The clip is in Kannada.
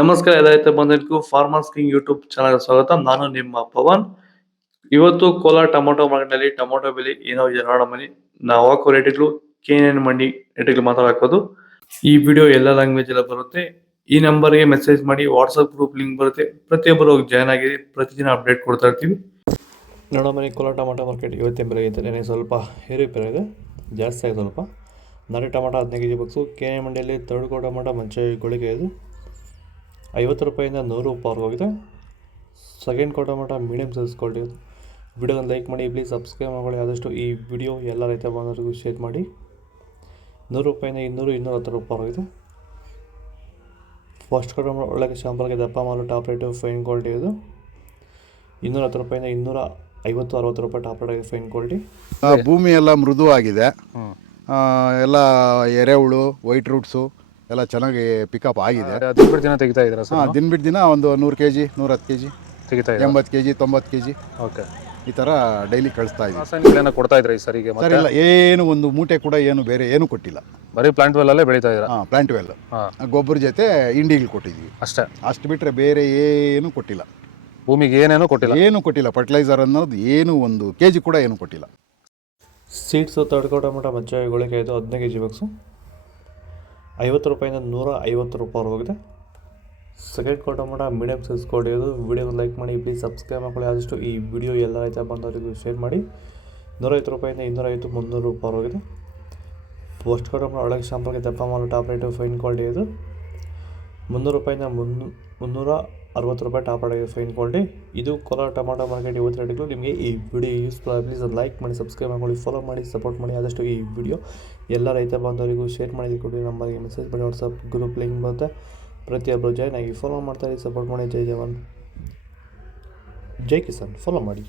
ನಮಸ್ಕಾರ ರೈತ ಬಂಧುಗಳಿಗೂ ಫಾರ್ಮರ್ಸ್ ಕಿಂಗ್ ಯೂಟ್ಯೂಬ್ ಚಾನಲ್ ಸ್ವಾಗತ. ನಾನು ನಿಮ್ಮ ಪವನ್. ಇವತ್ತು ಕೋಲಾರ ಟೊಮೊಟೊ ಮಾರ್ಕೆಟ್ನಲ್ಲಿ ಟೊಮೊಟೊ ಬೆಲೆ ಏನೋ ಇದೆ ನೋಡೋಣ ಬನ್ನಿ. ನಾವು ಹಾಕೋ ರೇಟ್ಗಳು KNN ಮಂಡಿ ರೇಟ್ಗಳು ಮಾತಾಡೋದು. ಈ ವಿಡಿಯೋ ಎಲ್ಲ ಲ್ಯಾಂಗ್ವೇಜ್ ಎಲ್ಲ ಬರುತ್ತೆ. ಈ ನಂಬರ್ಗೆ ಮೆಸೇಜ್ ಮಾಡಿ, ವಾಟ್ಸಪ್ ಗ್ರೂಪ್ ಲಿಂಕ್ ಬರುತ್ತೆ, ಪ್ರತಿಯೊಬ್ಬರು ಜಾಯ್ನ್ ಆಗಿ ಪ್ರತಿದಿನ ಅಪ್ಡೇಟ್ ಕೊಡ್ತಾ ಇರ್ತೀವಿ. ನೋಡೋಣ ಬನ್ನಿ, ಕೋಲಾರ ಟೊಮೊಟೊ ಮಾರ್ಕೆಟ್ ಇವತ್ತಿನ ಬೆಲೆ ಐತೆ ಸ್ವಲ್ಪ ಏರುಪೇರು ಇದೆ, ಜಾಸ್ತಿ ಆಗಿದೆ ಸ್ವಲ್ಪ. ನಾಟಿ ಟೊಮೊಟೊ 15 kg ಬಾಕ್ಸು. KNN ಮಂಡಿಯಲ್ಲಿ ತರ್ಡ್ಕೋ ಟೊಮೊಟೊ ಮಂಚೆ ಗೋಳಿಗೆ ಇದು 50 ರೂಪಾಯಿಂದ 100 ರೂಪಾಯಿ ಹೋಗಿದೆ. ಸೆಕೆಂಡ್ ಕೋ ಟೊಮೊಟೊ ಮೀಡಿಯಮ್ ಸೈಜ್ ಕ್ವಾಲಿಟಿ. ವಿಡಿಯೋನ ಲೈಕ್ ಮಾಡಿ, ಪ್ಲೀಸ್ ಸಬ್ಸ್ಕ್ರೈಬ್ ಮಾಡಿ. ಆದಷ್ಟು ಈ ವಿಡಿಯೋ ಎಲ್ಲ ರೈತ ಬಾಂಧವರಿಗೂ ಶೇರ್ ಮಾಡಿ. 100 ರೂಪಾಯಿಂದ 200, 210 ರೂಪಾಯಿ ಹೋಗಿದೆ. ಫಸ್ಟ್ ಕೋ ಟೊಮೊಟೊ ಒಳ್ಳೆಗೆ ಶಾಂಪಲ್ಗೆ ದಪ್ಪ ಮಾಲು ಟಾಪ್ ರೇಟು ಫೈನ್ ಕ್ವಾಲಿಟಿ ಇದು 210 ರೂಪಾಯಿಂದ 250, 60 ರೂಪಾಯಿ ಟಾಪ್ ರೇಟ್ ಫೈನ್ ಕ್ವಾಲಿಟಿ. ಭೂಮಿ ಎಲ್ಲ ಮೃದುವಾಗಿದೆ, ಎಲ್ಲ ಎರೆಹುಳು, ವೈಟ್ ರೂಟ್ಸು ಎಲ್ಲ ಚೆನ್ನಾಗಿ ಪಿಕಪ್ ಆಗಿದೆ. ದಿನ ಬಿಟ್ಟು ದಿನ ತೆಗಿತಾ ಇದ್ದೀರಾ ಸರ್? ದಿನ ಬಿಟ್ಟು ದಿನ ಒಂದು 100 kg, 110 kg, ತೆಗಿತಾ ಇದ್ದೀರಾ? 80 kg, 90 kg ಓಕೆ. ಈ ಥರ ಡೈಲಿ ಕಳಿಸ್ತಾ ಇದ್ದೀವಿ. ರಾಸಾಯನಿಕಗಳನ್ನ ಕೊಡ್ತಾ ಇದ್ರಾ ಈ ಸರಿಗೆ? ಸರ್ ಇಲ್ಲ, ಏನು ಒಂದು ಮೂಟೆ ಕೂಡ ಏನು ಬೇರೆ ಏನು ಕೊಟ್ಟಿಲ್ಲ. ಬರೀ ಪ್ಲಾಂಟ್ ವೆಲ್ ಅಲ್ಲೇ ಬೆಳೀತಾ ಇದ್ದೀರಾ? ಪ್ಲಾಂಟ್ ವೆಲ್, ಗೊಬ್ಬರ ಜೊತೆ ಇಂಡಿಗಳು ಕೊಟ್ಟಿದ್ವಿ ಅಷ್ಟೇ. ಅಷ್ಟು ಬಿಟ್ಟರೆ ಬೇರೆ ಏನು ಕೊಟ್ಟಿಲ್ಲ. ಭೂಮಿಗೆ ಏನೇನೋ ಕೊಟ್ಟಿಲ್ಲ? ಏನು ಕೊಟ್ಟಿಲ್ಲ. ಫರ್ಟಿಲೈಸರ್ ಅನ್ನೋದು ಏನು 1 kg ಕೂಡ ಏನು ಕೊಟ್ಟಿಲ್ಲ. ಸೀಡ್ಸು ತಡ್ಕೋ ಟೊಮೊಟೊ ಮಚ್ಚೆ ಗೋಳಿಗೆ ಇದು 15 kg ಬಾಕ್ಸು 50 ರೂಪಾಯಿಂದ 150 ರೂಪಾಯಿ ಹೋಗಿದೆ. ಸೆಕೆಂಡ್ ಕೋ ಟೊಮೊಟೊ ಮೀಡಿಯಮ್ ಸೈಜ್ ಕ್ವಾಲಿಟಿ ಇದು. ವಿಡಿಯೋ ಲೈಕ್ ಮಾಡಿ, ಪ್ಲೀಸ್ ಸಬ್ಸ್ಕ್ರೈಬ್ ಮಾಡಿ. ಆದಷ್ಟು ಈ ವಿಡಿಯೋ ಎಲ್ಲ ರೈತ ಬಂದವರಿಗೂ ಶೇರ್ ಮಾಡಿ. 150 ರೂಪಾಯಿಂದ 250, 300 ರೂಪಾಯಿ ಹೋಗಿದೆ. ಫಸ್ಟ್ ಕೋ ಟೊಮೊಟೊ ಒಳಗೆ ಶಾಂಪಲ್ಗೆ ದಪ್ಪ ಮಾಲು ಟಾಪ್ ರೇಟು ಫೈನ್ ಕ್ವಾಲಿಟಿ ಇದು 300 ರೂಪಾಯಿಂದ 360 ರೂಪಾಯಿ ಟಾಪ್ ರೇಟ್ ಫೈನ್ ಕ್ವಾಲಿಟಿ. ಇದು ಕೋಲಾರ ಟೊಮೊಟೊ ಮಾರ್ಕೆಟ್ ಇವತ್ತು ರೇಟ್ಗಳು. ನಿಮಗೆ ಈ ವಿಡಿಯೋ ಯೂಸ್ಫುಲ್ ಆಗಿ ಪ್ಲೀಸ್ ಲೈಕ್ ಮಾಡಿ, ಸಬ್ಸ್ಕ್ರೈಬ್ ಮಾಡಿ, ಫಾಲೋ ಮಾಡಿ, ಸಪೋರ್ಟ್ ಮಾಡಿ. ಆದಷ್ಟು ಈ ವಿಡಿಯೋ ಎಲ್ಲ ರೈತ ಬಾಂಧವರಿಗೂ ಶೇರ್ ಮಾಡಿ ಕೊಡಿ. ನಂಬರ್ಗೆ ಮೆಸೇಜ್ ಮಾಡಿ, ವಾಟ್ಸಪ್ ಗ್ರೂಪ್ ಲಿಂಕ್ ಬರುತ್ತೆ, ಪ್ರತಿಯೊಬ್ಬರು ಜಾಯ್ನ್ ಆಗಿ ಫಾಲೋ ಮಾಡ್ತಾರೆ, ಸಪೋರ್ಟ್ ಮಾಡಿ. ಜೈ ಜವಾನ್, ಜೈ ಕಿಸಾನ್, ಫಾಲೋ ಮಾಡಿ.